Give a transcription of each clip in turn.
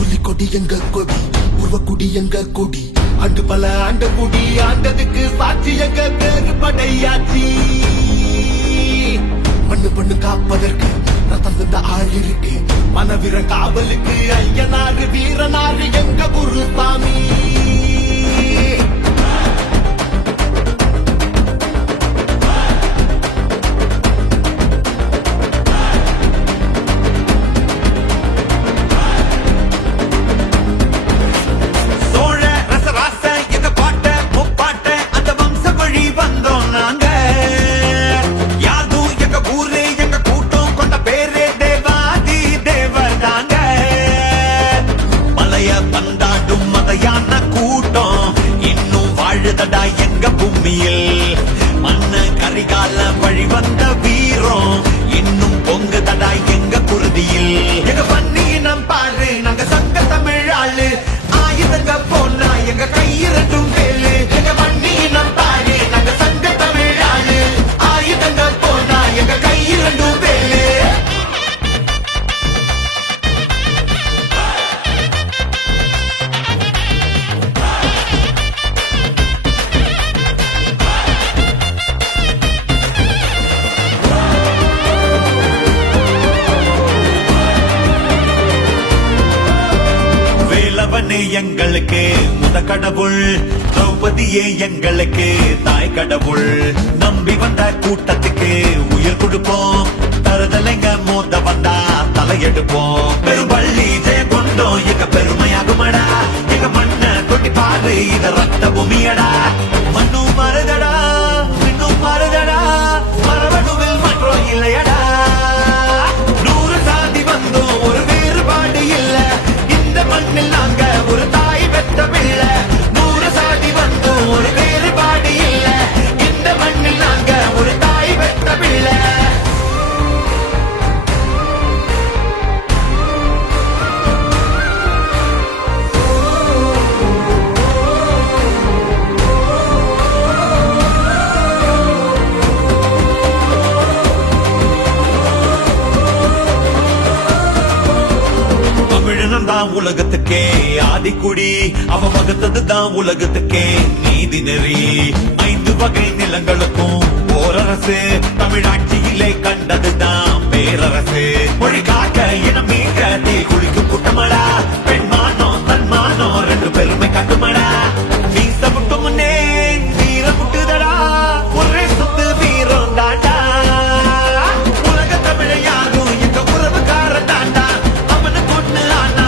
புலிக்கொடி எங்க கொடி உருவக்குடி எங்க கொடி அண்டு பல ஆண்ட குடி ஆண்டதுக்கு சாட்சி எங்க பேரு படையாச்சி மண்ணு பண்ணு காப்பதற்கு ரத்தம் தந்த ஆள் இருக்கு மனவீர காவலுக்கு ஐயனாறு வீரனாறு எங்க குருசாமி எங்க பூமியில் மண்ண கரிகால வழி வந்த வீரம் இன்னும் பொங்கு தடா எங்க குருதியில் எங்க பன்னியினம் பாரு நாங்க சங்க தமிழ் ஆளு ஆயுதங்க போனா எங்க கையிரட்டும் வேலு எங்க பன்னியினம் பாரு நாங்க சங்க தமிழ் ஆளு ஆயுதங்க போனா எங்க கையிரட்டும் வேலு எங்களுக்கு முத கடவுள் திரௌபதியே எங்களுக்கு தாய் கடவுள் நம்பி வந்த கூட்டத்துக்கு உயிர் கொடுப்போம் தருதலைங்க மோத வந்தா தலையெடுப்போம் பெரும்பள்ளி ஜெய கொண்டோம் எங்க பெருமையாகுமடா எங்க மண்ண கொட்டி பாரு இத ரத்த பூமியடா மண்ணும் மருதடா இன்னும் மருதடா மரபணுவில் மாற்றம் இல்லையடா 100 சாதி வந்தோம் ஒரு வேறுபாடு இல்ல இந்த மண்ணில் நாங்க ஒரு தாய் பெற்ற பிள்ளை 100 சாதி வந்தோம் ஒரு வேறுபாடு இல்ல இந்த மண்ணில் நாங்க ஒரு தாய் பெற்ற பிள்ளை தான் உலகத்துக்கே ஆதிக்குடி அவ வகுத்ததுதான் உலகத்துக்கே நீதி நெறி 5 வகை நிலங்களுக்கும் ஓரரசு தமிழாட்சியிலே கண்டதுதான் பேரரசு மொழி காக்க இனம் மீட்க தீ குளிக்கும் கூட்டமடா பெண்மானோ தன்மானோ 2 பெருமை கட்டுமடா வீச முட்டு முன்னே வீர முட்டுதடா ஒரே சொத்து வீரம் தாண்டா உலக தமிழையாகும் எங்க உறவுக்கார தாண்டா அவனை கொண்டு ஆனா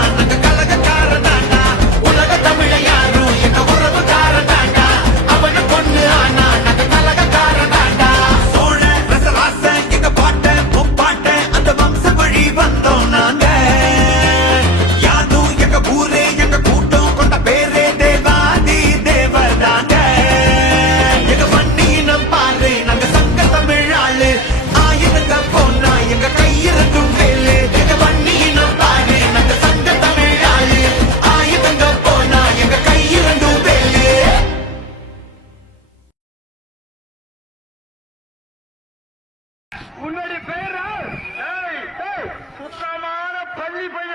உன்னுடைய பெயரா சுத்தமான பள்ளி பையன்